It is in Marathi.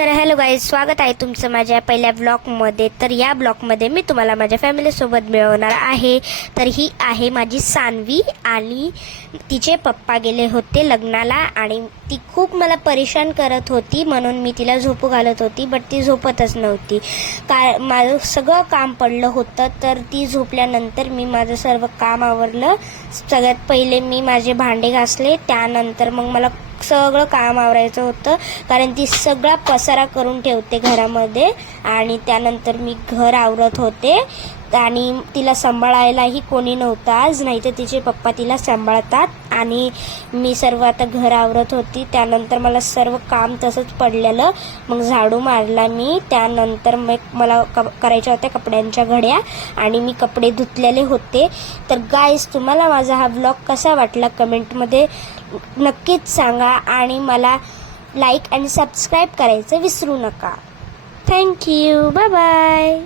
तर हॅलो गाईज, स्वागत आहे तुमचं माझ्या पहिल्या ब्लॉगमध्ये। तर या ब्लॉगमध्ये मी तुम्हाला माझ्या फॅमिलीसोबत मिळवणार आहे। तर ही आहे माझी सानवी आणि तिचे पप्पा गेले होते लग्नाला आणि ती खूप मला परेशान करत होती, म्हणून मी तिला झोपू घालत होती, बट ती झोपतच नव्हती। माझं सगळं काम पडलं होतं, तर ती झोपल्यानंतर मी माझं सर्व काम आवरलं। सगळ्यात पहिले मी माझे भांडे घासले, त्यानंतर मग मला सगळं काम आवरायचं होतं, कारण ती सगळा पसारा करून ठेवते घरामध्ये। आणि त्यानंतर मी घर आवरत होते आणि तिला सांभाळायलाही कोणी नव्हतं आज, नाही तर तिचे पप्पा तिला सांभाळतात। आणि मी सर्व आता घर आवरत होती, त्यानंतर मला सर्व काम तसंच पडलेलं, मग झाडू मारला मी। त्यानंतर मग मला करायच्या होत्या कपड्यांच्या घड्या आणि मी कपडे धुतलेले होते। तर गाईज, तुम्हाला माझा हा ब्लॉग कसा वाटला कमेंटमध्ये नक्कीच सांगा आणि मला लाईक आणि सबस्क्राईब करायचं विसरू नका। Thank you, bye bye.